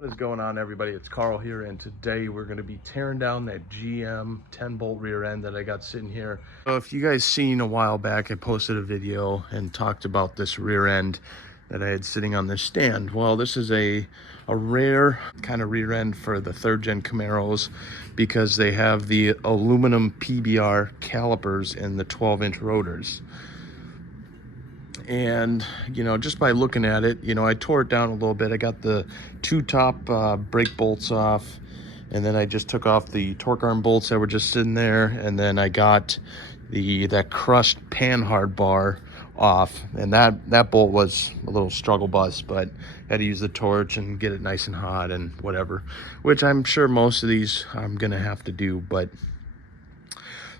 What is going on, everybody? It's Carl here, and today we're going to be tearing down that GM 10-bolt rear end that I got sitting here. So if you guys seen a while back, I posted a video and talked about this rear end that I had sitting on this stand. Well, this is a rare kind of rear end for the third gen Camaros because they have the aluminum PBR calipers and the 12-inch rotors. And just by looking at it, I tore it down a little bit. I got the two top brake bolts off, and then I just took off the torque arm bolts that were just sitting there, and then I got that crushed panhard bar off, and that bolt was a little struggle bus, but I had to use the torch and get it nice and hot and whatever, which I'm sure most of these I'm gonna have to do. But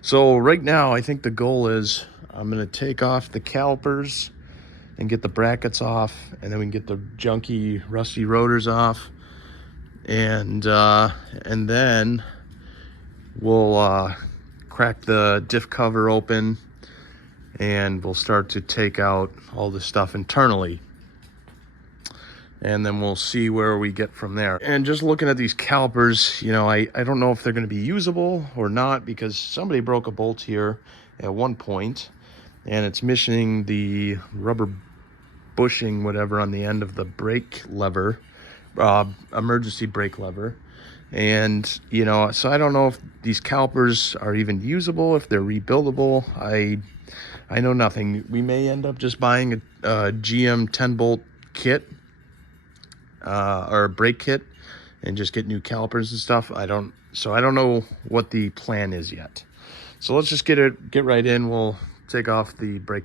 so right now I think the goal is I'm gonna take off the calipers and get the brackets off, and then we can get the junky rusty rotors off, and then we'll crack the diff cover open, and we'll start to take out all the stuff internally, and then we'll see where we get from there. And just looking at these calipers, I don't know if they're going to be usable or not, because somebody broke a bolt here at one point, and it's missing the rubber bushing, whatever, on the end of the brake lever, emergency brake lever. And so I don't know if these calipers are even usable, if they're rebuildable. I know nothing. We may end up just buying a GM 10-bolt kit or a brake kit and just get new calipers and stuff. I don't know what the plan is yet. So let's just get right in. We'll take off the brake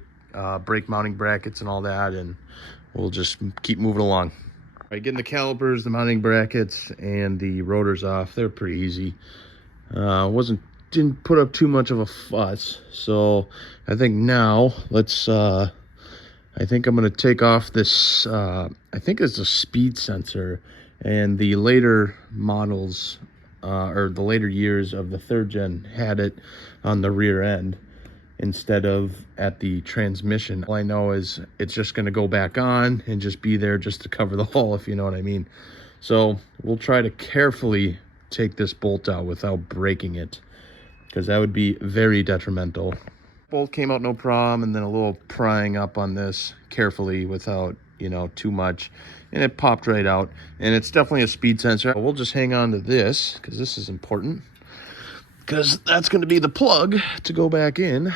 mounting brackets and all that, and we'll just keep moving along. All right, getting the calipers, the mounting brackets, and the rotors off. They're pretty easy. Didn't put up too much of a fuss. So I think now I think I'm going to take off this, I think it's a speed sensor, and the later models, or the later years of the third gen had it on the rear end instead of at the transmission. All I know is it's just going to go back on and just be there just to cover the hole, if you know what I mean. So we'll try to carefully take this bolt out without breaking it, because that would be very detrimental. Bolt came out no problem, and then a little prying up on this carefully without too much, and it popped right out. And it's definitely a speed sensor. We'll just hang on to this because this is important, because that's going to be the plug to go back in.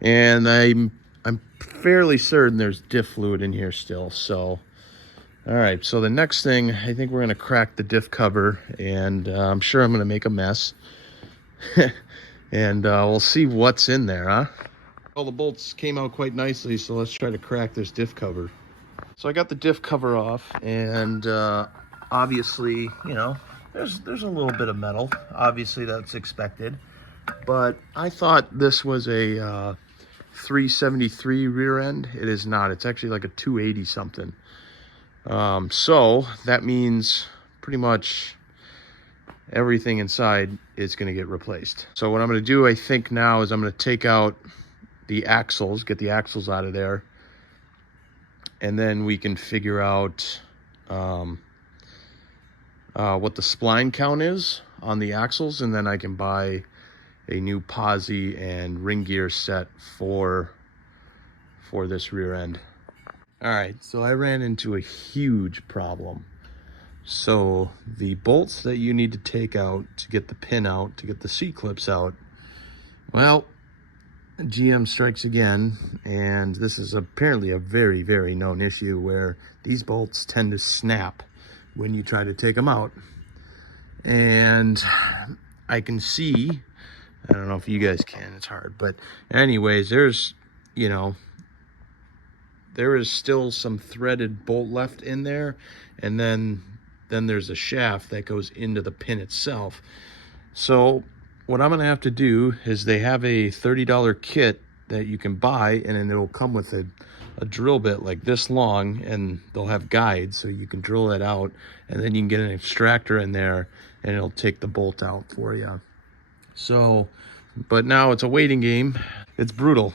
And I'm fairly certain there's diff fluid in here still. So all right, so the next thing, I think we're going to crack the diff cover, and I'm sure I'm going to make a mess. And we'll see what's in there, huh? All the bolts came out quite nicely, so let's try to crack this diff cover. So I got the diff cover off, and obviously, there's a little bit of metal. Obviously, that's expected. But I thought this was a 373 rear end. It is not. It's actually like a 280 something. So that means pretty much everything inside is going to get replaced. So what I'm going to do, I think now, is I'm going to take out the axles, get the axles out of there, and then we can figure out what the spline count is on the axles, and then I can buy a new posi and ring gear set for this rear end. All right, so I ran into a huge problem. So the bolts that you need to take out to get the pin out, to get the C-clips out, well, GM strikes again, and this is apparently a very, very known issue where these bolts tend to snap when you try to take them out. And I can see, I don't know if you guys can, it's hard, but anyways, there is still some threaded bolt left in there, and then there's a shaft that goes into the pin itself. So what I'm gonna have to do is, they have a $30 kit that you can buy, and then it'll come with a drill bit like this long, and they'll have guides so you can drill that out, and then you can get an extractor in there and it'll take the bolt out for you. So, but now it's a waiting game. It's brutal.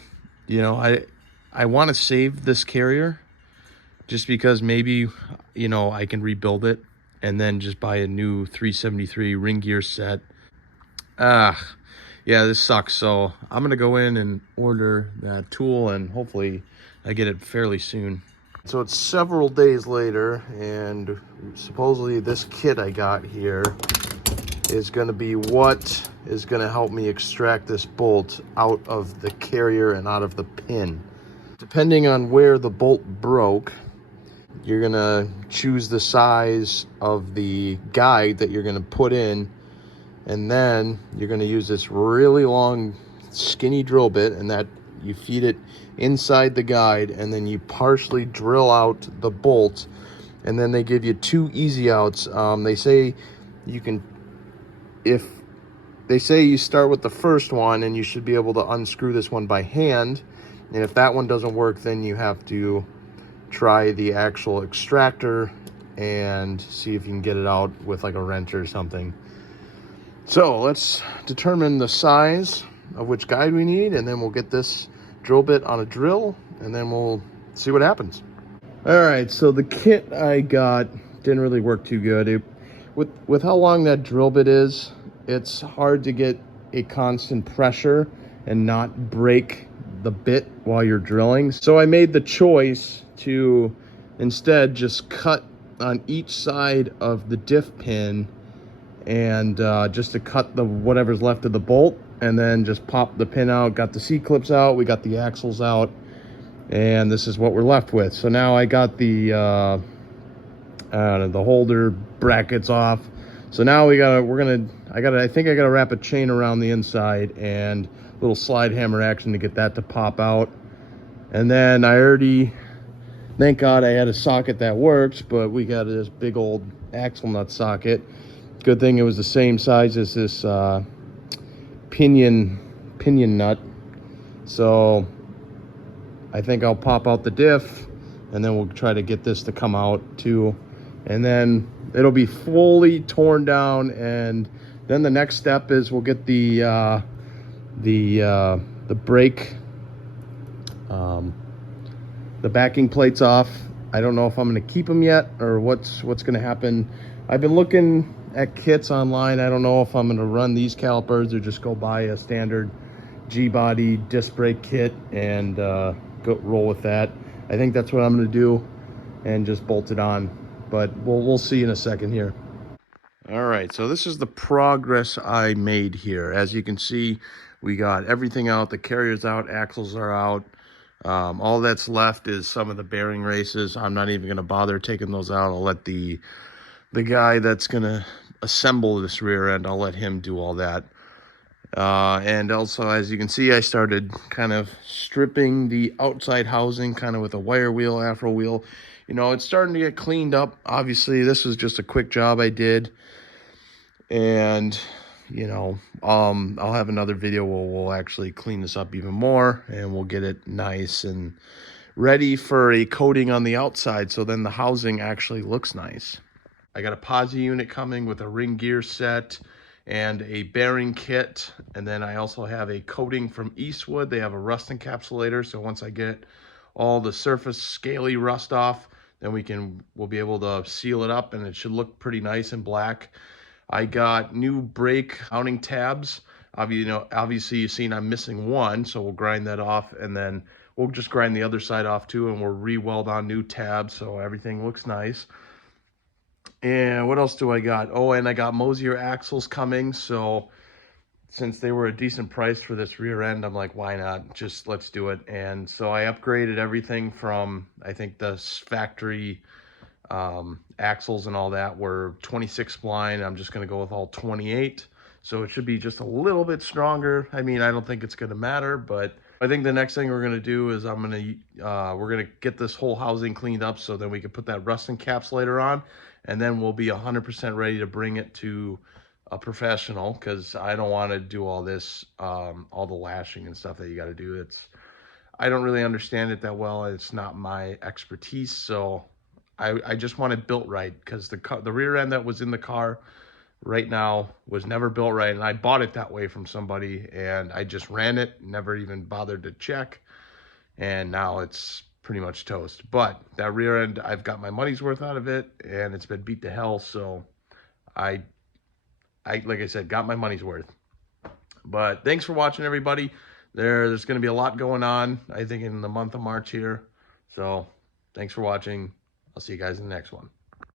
I want to save this carrier, just because maybe, you know, I can rebuild it and then just buy a new 373 ring gear set. Ah, yeah, this sucks. So I'm gonna go in and order that tool, and hopefully I get it fairly soon. So it's several days later, and supposedly this kit I got here is going to be what is going to help me extract this bolt out of the carrier and out of the pin. Depending on where the bolt broke, you're going to choose the size of the guide that you're going to put in, and then you're going to use this really long skinny drill bit, and that you feed it inside the guide, and then you partially drill out the bolt, and then they give you 2 easy outs. They say you can, if they say you start with the first one, and you should be able to unscrew this one by hand, and if that one doesn't work, then you have to try the actual extractor and see if you can get it out with like a wrench or something. So let's determine the size of which guide we need, and then we'll get this drill bit on a drill, and then we'll see what happens. All right, so the kit I got didn't really work too good. With how long that drill bit is, it's hard to get a constant pressure and not break the bit while you're drilling. So I made the choice to instead just cut on each side of the diff pin, and just to cut the whatever's left of the bolt, and then just pop the pin out. Got the C-clips out, we got the axles out, and this is what we're left with. So now I got the holder brackets off. So now I think I gotta wrap a chain around the inside and a little slide hammer action to get that to pop out. And then thank God I had a socket that works, but we got this big old axle nut socket. Good thing it was the same size as this pinion nut. So I think I'll pop out the diff, and then we'll try to get this to come out too, and then it'll be fully torn down. And then the next step is we'll get the brake, the backing plates off. I don't know if I'm going to keep them yet or what's going to happen. I've been looking at kits online. I don't know if I'm going to run these calipers or just go buy a standard G-body disc brake kit and go roll with that. I think that's what I'm going to do, and just bolt it on. But we'll see in a second here. All right, so this is the progress I made here. As you can see, we got everything out. The carrier's out, axles are out. All that's left is some of the bearing races. I'm not even going to bother taking those out. I'll let the guy that's going to assemble this rear end, I'll let him do all that. And also, as you can see, I started kind of stripping the outside housing kind of with a wire wheel, afro wheel. You know, it's starting to get cleaned up. Obviously, this was just a quick job I did. And, you know, I'll have another video where we'll actually clean this up even more, and we'll get it nice and ready for a coating on the outside, so then the housing actually looks nice. I got a posi unit coming with a ring gear set and a bearing kit, and then I also have a coating from Eastwood. They have a rust encapsulator, so once I get all the surface scaly rust off, then we'll be able to seal it up, and it should look pretty nice and black. I got new brake mounting tabs. Obviously you've seen I'm missing one, so we'll grind that off, and then we'll just grind the other side off too, and we'll re-weld on new tabs so everything looks nice. And what else do I got? Oh, and I got Mosier axles coming. So since they were a decent price for this rear end, I'm like, why not? Just let's do it. And so I upgraded everything from, I think the factory axles and all that were 26 spline. I'm just going to go with all 28. So it should be just a little bit stronger. I mean, I don't think it's going to matter, but I think the next thing we're going to do is we're going to get this whole housing cleaned up, so then we can put that rust encapsulator on, and then we'll be 100% ready to bring it to a professional, because I don't want to do all this, all the lashing and stuff that you got to do. I don't really understand it that well. It's not my expertise, so I just want it built right, because the rear end that was in the car right now was never built right, and I bought it that way from somebody, and I just ran it, never even bothered to check, and now it's pretty much toast. But that rear end, I've got my money's worth out of it, and it's been beat to hell. So I like I said, got my money's worth. But thanks for watching, everybody. There's going to be a lot going on, I think, in the month of March here. So thanks for watching. I'll see you guys in the next one.